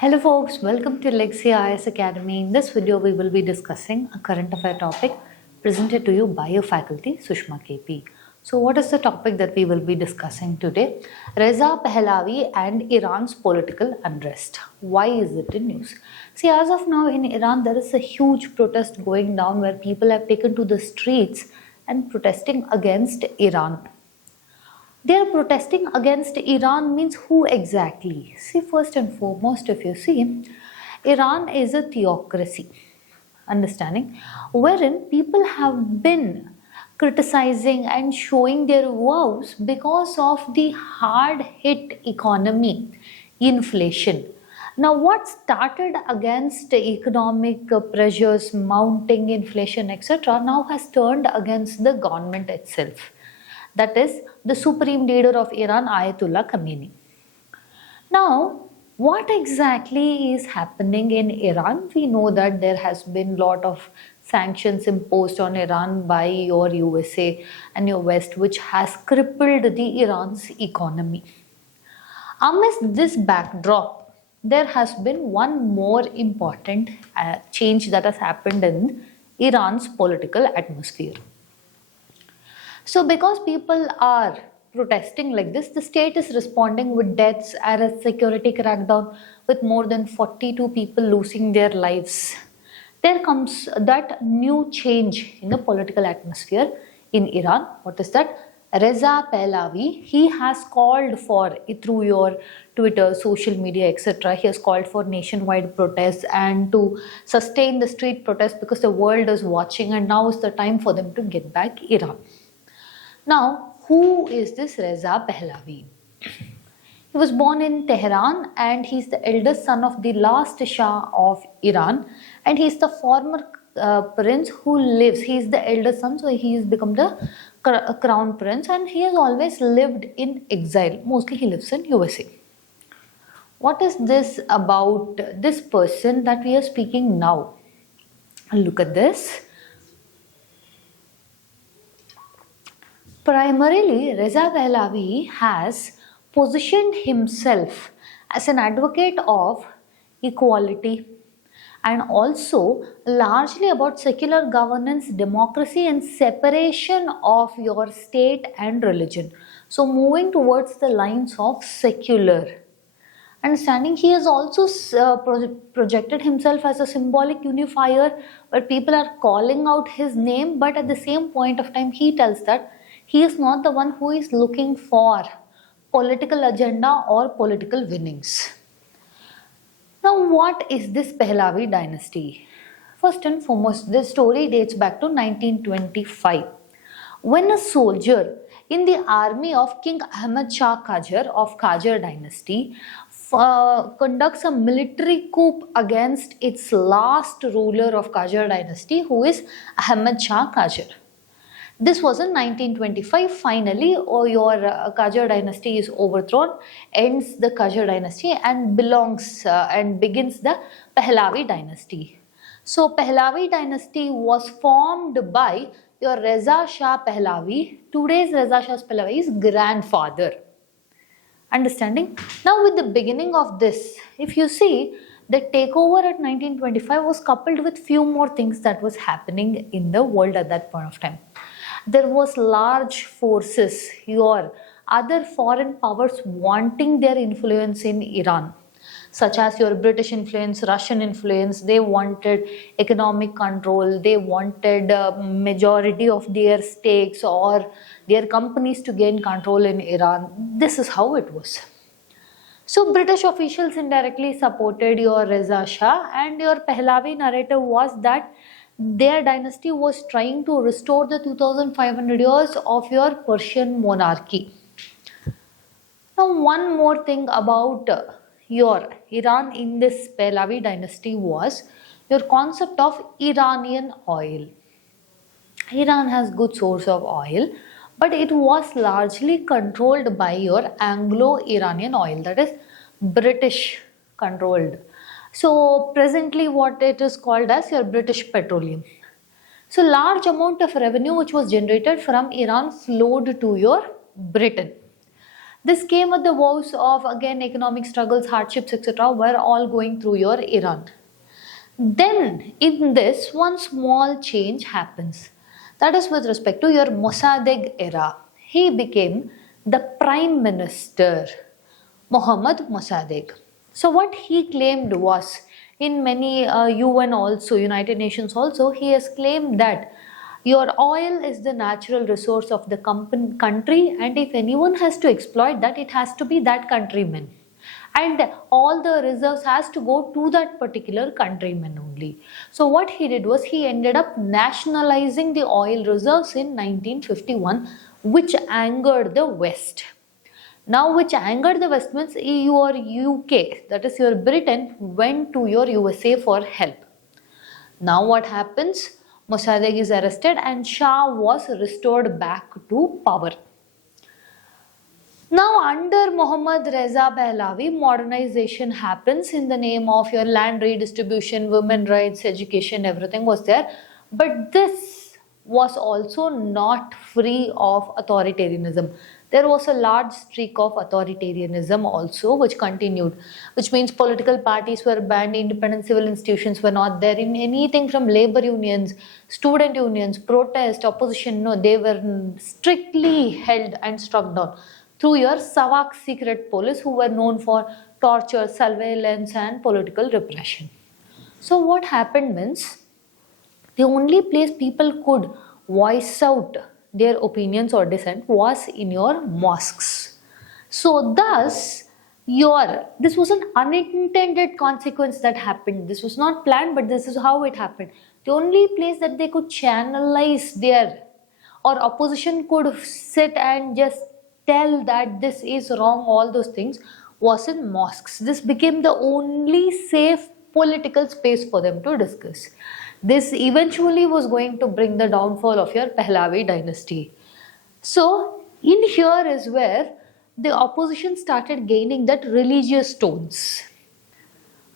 Hello folks, welcome to Lexi IS Academy. In this video, we will be discussing a current affair topic presented to you by your faculty, Sushma KP. So what is the topic that we will be discussing today? Reza Pahlavi and Iran's political unrest. Why is it in news? See, as of now in Iran, there is a huge protest going down where people have taken to the streets and protesting against Iran. They are protesting against Iran means who exactly? See, first and foremost, if you see, Iran is a theocracy, understanding, wherein people have been criticizing and showing their woes because of the hard hit economy, inflation. Now, what started against economic pressures, mounting inflation, etc., now has turned against the government itself. That is the supreme leader of Iran, Ayatollah Khamenei. Now, what exactly is happening in Iran? We know that there has been a lot of sanctions imposed on Iran by your USA and your West, which has crippled the Iran's economy. Amidst this backdrop, there has been one more important change that has happened in Iran's political atmosphere. So because people are protesting like this, the state is responding with deaths and a security crackdown with more than 42 people losing their lives. There comes that new change in the political atmosphere in Iran. What is that? Reza Pahlavi, he has called for, through your Twitter, social media, etc., he has called for nationwide protests and to sustain the street protests because the world is watching and now is the time for them to get back Iran. Now, who is this Reza Pahlavi? He was born in Tehran and he's the eldest son of the last Shah of Iran, and he's the former prince who lives. He's the eldest son, so he has become the crown prince, and he has always lived in exile. Mostly he lives in USA. What is this about this person that we are speaking now? Look at this. Primarily, Reza Pahlavi has positioned himself as an advocate of equality and also largely about secular governance, democracy and separation of your state and religion. So moving towards the lines of secular. Understanding, he has also projected himself as a symbolic unifier where people are calling out his name, but at the same point of time he tells that he is not the one who is looking for political agenda or political winnings. Now, what is this Pahlavi dynasty? First and foremost, this story dates back to 1925, when a soldier in the army of King Ahmad Shah Qajar of Qajar dynasty conducts a military coup against its last ruler of Qajar dynasty, who is Ahmad Shah Qajar. This was in 1925. Finally, your Qajar dynasty is overthrown, ends the Qajar dynasty and begins the Pahlavi dynasty. So Pahlavi dynasty was formed by your Reza Shah Pahlavi. Today's Reza Shah Pahlavi's grandfather. Understanding? Now with the beginning of this, if you see, the takeover at 1925 was coupled with few more things that was happening in the world at that point of time. There was large forces, your other foreign powers wanting their influence in Iran, such as your British influence, Russian influence. They wanted economic control, they wanted a majority of their stakes or their companies to gain control in Iran. This is how it was. So British officials indirectly supported your Reza Shah, and your Pahlavi narrative was that their dynasty was trying to restore the 2500 years of your Persian monarchy. Now, one more thing about your Iran in this Pahlavi dynasty was your concept of Iranian oil. Iran has good source of oil, but it was largely controlled by your Anglo-Iranian oil, that is British controlled. So presently what it is called as your British petroleum. So large amount of revenue which was generated from Iran flowed to your Britain. This came at the woes of again economic struggles, hardships, etc. were all going through your Iran. Then in this one small change happens. That is with respect to your Mossadegh era. He became the Prime Minister, Mohammad Mossadegh. So what he claimed was, in many UN also, United Nations also, he has claimed that your oil is the natural resource of the country, and if anyone has to exploit that, it has to be that countryman. And all the reserves has to go to that particular countryman only. So what he did was he ended up nationalizing the oil reserves in 1951, which angered the West. Now which angered the West means your UK, that is your Britain, went to your USA for help. Now what happens? Mossadegh is arrested and Shah was restored back to power. Now under Mohammad Reza Pahlavi, modernization happens in the name of your land redistribution, women rights, education, everything was there. But this was also not free of authoritarianism. There was a large streak of authoritarianism also which continued, which means political parties were banned, independent civil institutions were not there in anything from labor unions, student unions, protest, opposition, no, they were strictly held and struck down through your Savak secret police who were known for torture, surveillance and political repression. So what happened means, the only place people could voice out their opinions or dissent was in your mosques. So thus, this was an unintended consequence that happened. This was not planned, but this is how it happened. The only place that they could channelize their, or opposition could sit and just tell that this is wrong, all those things, was in mosques. This became the only safe political space for them to discuss. This eventually was going to bring the downfall of your Pahlavi dynasty. So in here is where the opposition started gaining that religious tones.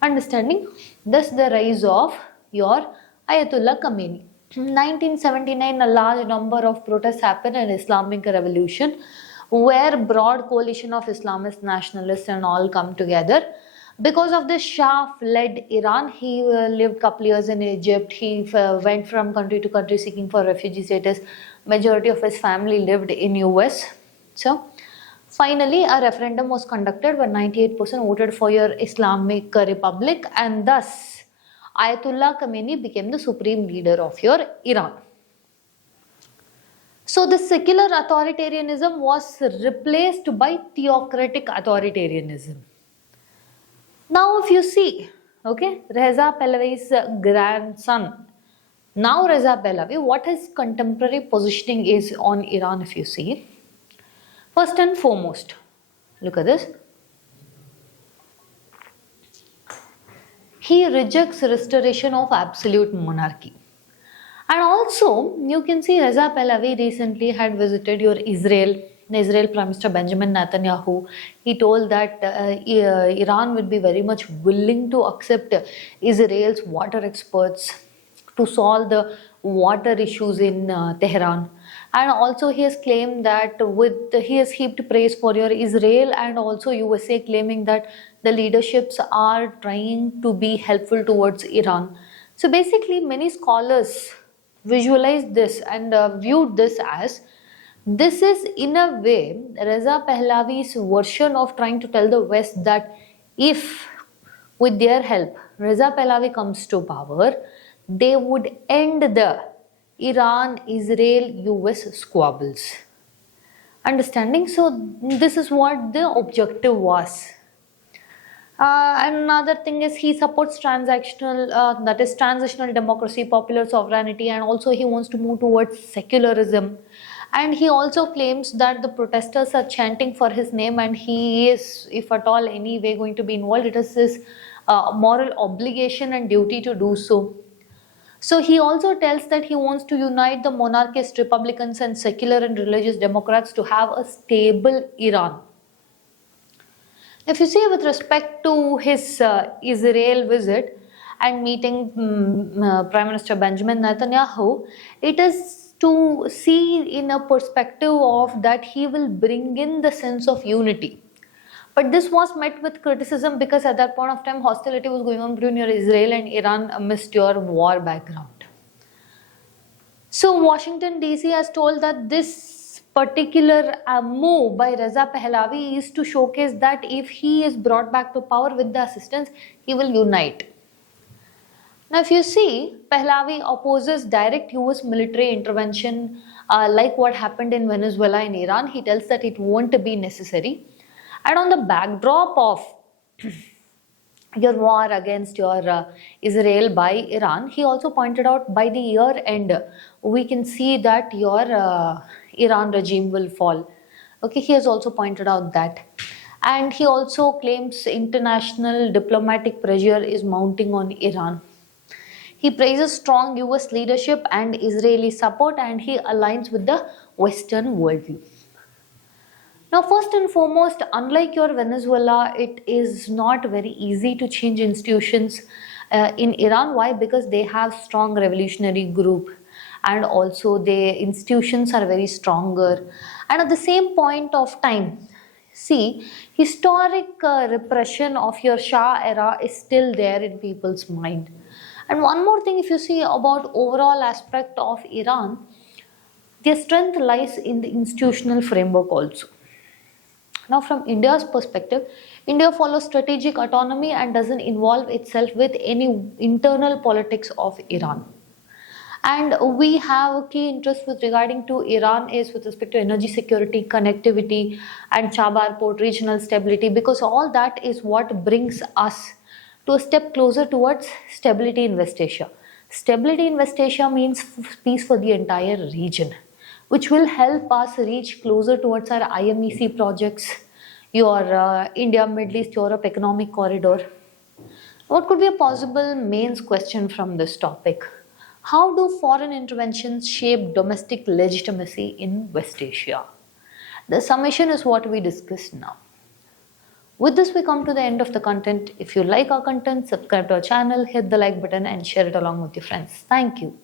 Understanding? Thus the rise of your Ayatollah Khamenei. In 1979, a large number of protests happened in Islamic Revolution, where broad coalition of Islamist nationalists and all come together. Because of this, Shah fled Iran. He lived a couple years in Egypt. He went from country to country seeking for refugee status. Majority of his family lived in US. So finally a referendum was conducted where 98% voted for your Islamic Republic, and thus Ayatollah Khamenei became the supreme leader of your Iran. So the secular authoritarianism was replaced by theocratic authoritarianism. Now if you see, okay, Reza Pahlavi's grandson, now Reza Pahlavi, what his contemporary positioning is on Iran if you see. First and foremost, look at this. He rejects restoration of absolute monarchy. And also, you can see Reza Pahlavi recently had visited your Israel Prime Minister Benjamin Netanyahu. He told that Iran would be very much willing to accept Israel's water experts to solve the water issues in Tehran. And also he has claimed that he has heaped praise for your Israel and also USA, claiming that the leaderships are trying to be helpful towards Iran. So basically many scholars visualized this and viewed this as, this is in a way Reza Pahlavi's version of trying to tell the West that if with their help Reza Pahlavi comes to power, they would end the Iran-Israel-US squabbles. Understanding? So this is what the objective was. Another thing is he supports transactional, that is transitional democracy, popular sovereignty, and also he wants to move towards secularism. And he also claims that the protesters are chanting for his name and he is, if at all any way, going to be involved. It is his moral obligation and duty to do so. So he also tells that he wants to unite the monarchist Republicans and secular and religious Democrats to have a stable Iran. If you see with respect to his Israel visit and meeting Prime Minister Benjamin Netanyahu, it is to see in a perspective of that he will bring in the sense of unity. But this was met with criticism because at that point of time hostility was going on between your Israel and Iran amidst your war background. So Washington DC has told that this particular move by Reza Pahlavi is to showcase that if he is brought back to power with the assistance, he will unite. Now if you see, Pahlavi opposes direct US military intervention like what happened in Venezuela and Iran. He tells that it won't be necessary. And on the backdrop of your war against your Israel by Iran, he also pointed out by the year end, we can see that your Iran regime will fall. Okay, he has also pointed out that. And he also claims international diplomatic pressure is mounting on Iran. He praises strong US leadership and Israeli support, and he aligns with the Western worldview. Now, first and foremost, unlike your Venezuela, it is not very easy to change institutions in Iran. Why? Because they have strong revolutionary group, and also the institutions are very stronger. And at the same point of time, see, historic repression of your Shah era is still there in people's mind. And one more thing, if you see about overall aspect of Iran, their strength lies in the institutional framework also. Now from India's perspective, India follows strategic autonomy and doesn't involve itself with any internal politics of Iran. And we have a key interest with regarding to Iran is with respect to energy security, connectivity and Chabar port, regional stability, because all that is what brings us to a step closer towards stability in West Asia. Stability in West Asia means peace for the entire region, which will help us reach closer towards our IMEC projects, your India, Middle East, Europe economic corridor. What could be a possible mains question from this topic? How do foreign interventions shape domestic legitimacy in West Asia? The summation is what we discussed now. With this, we come to the end of the content. If you like our content, subscribe to our channel, hit the like button and share it along with your friends. Thank you.